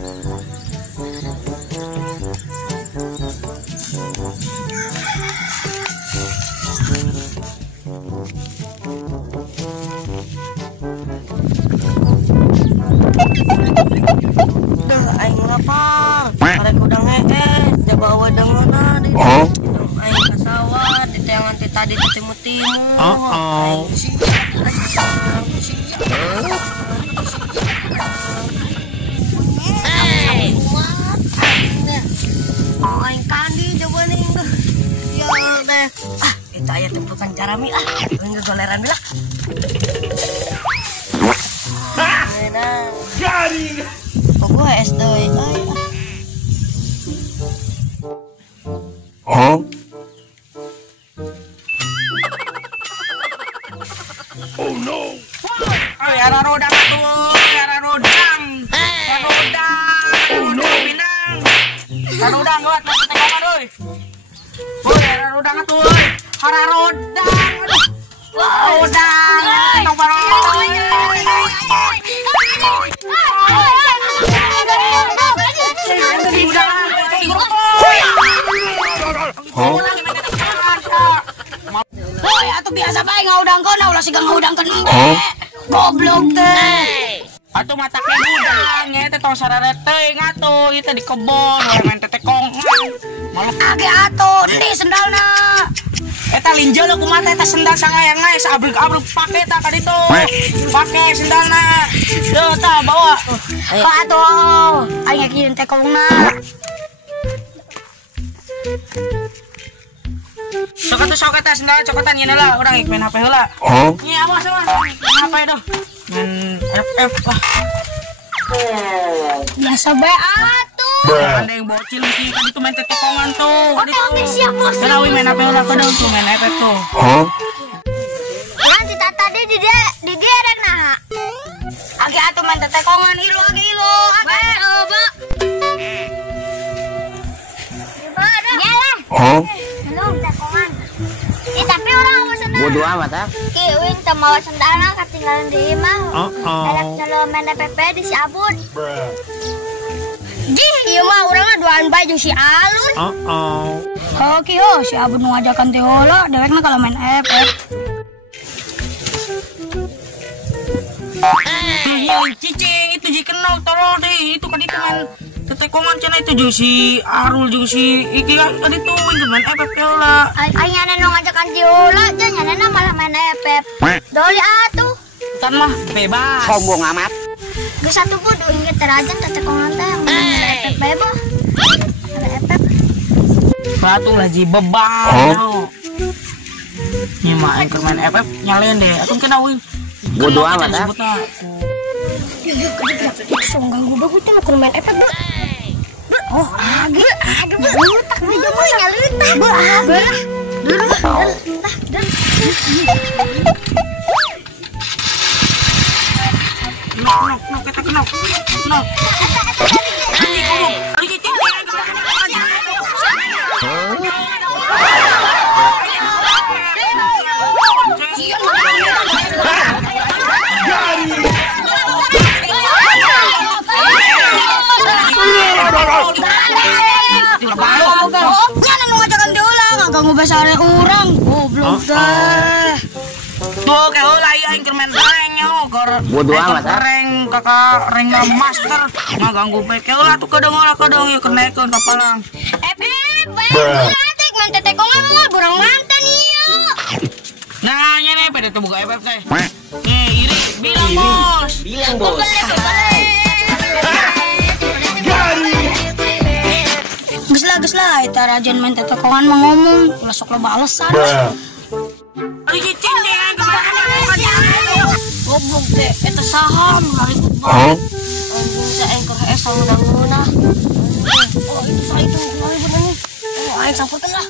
Aing lapar, karek udang bawa denguna di aing ka sawah di teangan ti tadi timu-timu. Aing kandi coba nih. Ya deh. Itu aya tempukan carami aing goleran bila. Garing. Gua SD Oh no. Ay, ara rodang tuh, ara rodang. Oh no. Pinang. Ara rodang gawat nasi tekangan euy. Woi, ara rodang tuh. Ara rodang. Rodang. Tong barang. Hoy, atuh biasa bae ngaudangkeun ulah siga ngaudangkeun embe. Goblok teh. Atuh mata ke budang nya teh tong sarare teuing atuh ieu teh di kebon we main tetekong. Malah Age atuh endi sendalna. eta linjal kumaha teh sendal sangayang sabruk-abruk pake tah ka ditu. Pake sendalna. Teu tah bawa. Ka atuh aing kieu tekongna. Sok eta sendal cokotan nya lah urang main HP heula. Nya awas main HP doh. Main FF lah. Biasa bae atuh. Ada yang bocil sih tadi tuh main tetekongan tuh. Oke siap bos. Kenapa main HP heula kadang tuh main FF tuh. Kan si tata di derek nah. Age atuh main tetekongan ilu age ilu. Age ba. Nyala. Belum tekongan. Tapi orang mau sendal. Bodoh amat ah. Kiwin temawa sendalna ketinggalan di imah. Dalam calon main DPP di si Abun. Gih, ieu mah urang duaan bae jeung si Alun. Oke si Abun ngajakan teh heula, dewekna kalau main FF. Cicing itu ji kenal tolong deh itu kan itu main tetekongan cenah itu jeung si Arul jeung si iki kan itu main FF heula. Aing anu ngajakan ti heula, jan nyanana malah main FF. Doli atuh. Kan mah bebas. Sombong amat. Geus atuh kudu inget terajan tetekongan teh FF bae boh. Ada FF. Batu lah ji beban. Ini mah yang main FF nyalain deh. Aku kena win. Bodoh amat ah. Langsung ganggu banget tuh aku main FF, Bu. Oh, age banget di jamu nyaleutak. Bu, age. Nok kita kenok. Nok. Ganggu basare urang goblok teh. Tuh kayak heula ieu aing keur main reng nya Bodoh amat ah. reng kakak reng master ngaganggu bae kayak heula tuh kadang ieu keur naekeun ka palang. Baik main tetekongan mah burang mantan ieu. Nah nya nih pada teu buka FF teh. Iri bilang bos. Bilang bos. Geus lah eta rajan main tetekongan mah ngomong ulah sok loba alesan. Ari cicing deh Goblok teh eta saham ngaribut bae. Bisa engkor esang bangunna. Oh itu saya itu ngaribut nih. Oh aing sampeutkeun lah.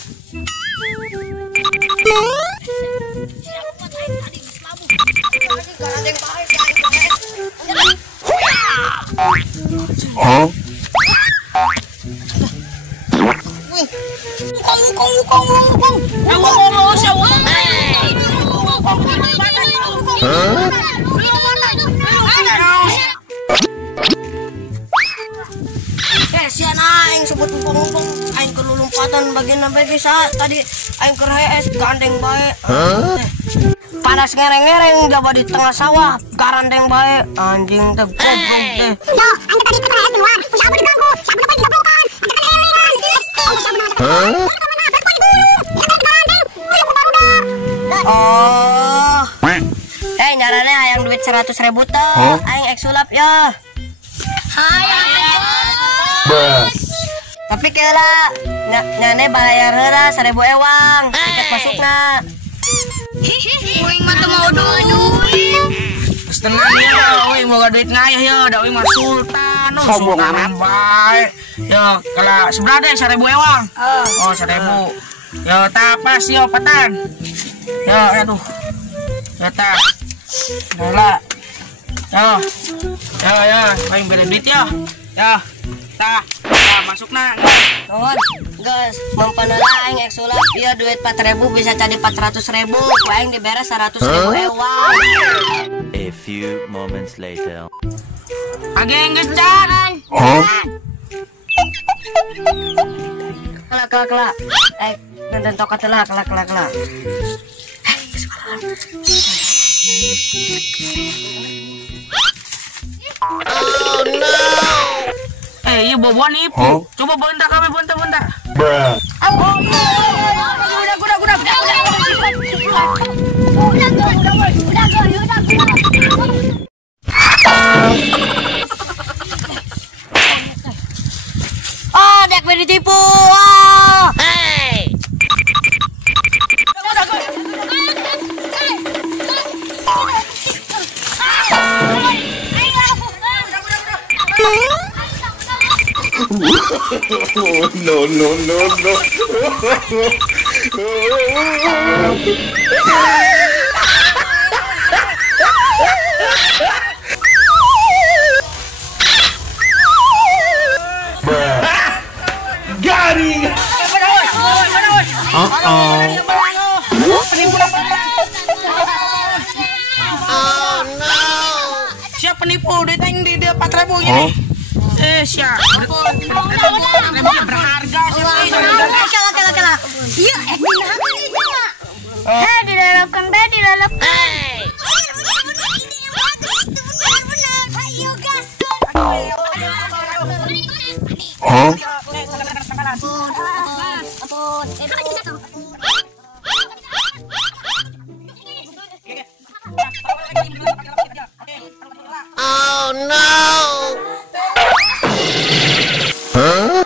aing sebut mumpung aing ke lompatan bagian bagi saat tadi aing ke HS gandeng bae. Panas ngereng-ngereng jaba di tengah sawah garandeng bae anjing teh goblok teh. Yo, anda tadi ke HS luar. Siapa diganggu? Siapa dapat digabungkan? Kita kan eleran. Oh. Nyarane hayang duit 100.000 teh. Aing eksulap ya. Tapi kela nyane bayar heula 1.000 ewang tiket masukna. Uing mah teu mau duit. Tenang ya, uing boga duit ngayah ya, da uing mah sultan, sultan bae. Yo, kalau seberapa deh 1.000 ewang? Oh, 1.000. Yo, tapas yo patan. Yo, aduh. Ya ta. Bola. Yo, paling beli duit ya. Ya, ta. Masuk na. Nuhun, geus mempeneula aing eksulap ieu duit 4.000 bisa jadi 400.000. Ku aing diberes 100.000 ewang. A few moments later. Ageng geus can. Kelak. Nonton tokat lah, kelak. Oh no. Iya bawa nipu. Coba bentar kami bentar. Oh, dek ditipu. Hey. No. Got him! Siapa penipu? Duit aing di 4.000 nya nih. Siap. Berharga sih. Kela. Iya, dilalapkan be, dilalapkan. Ayo gas. Oh no. Huh?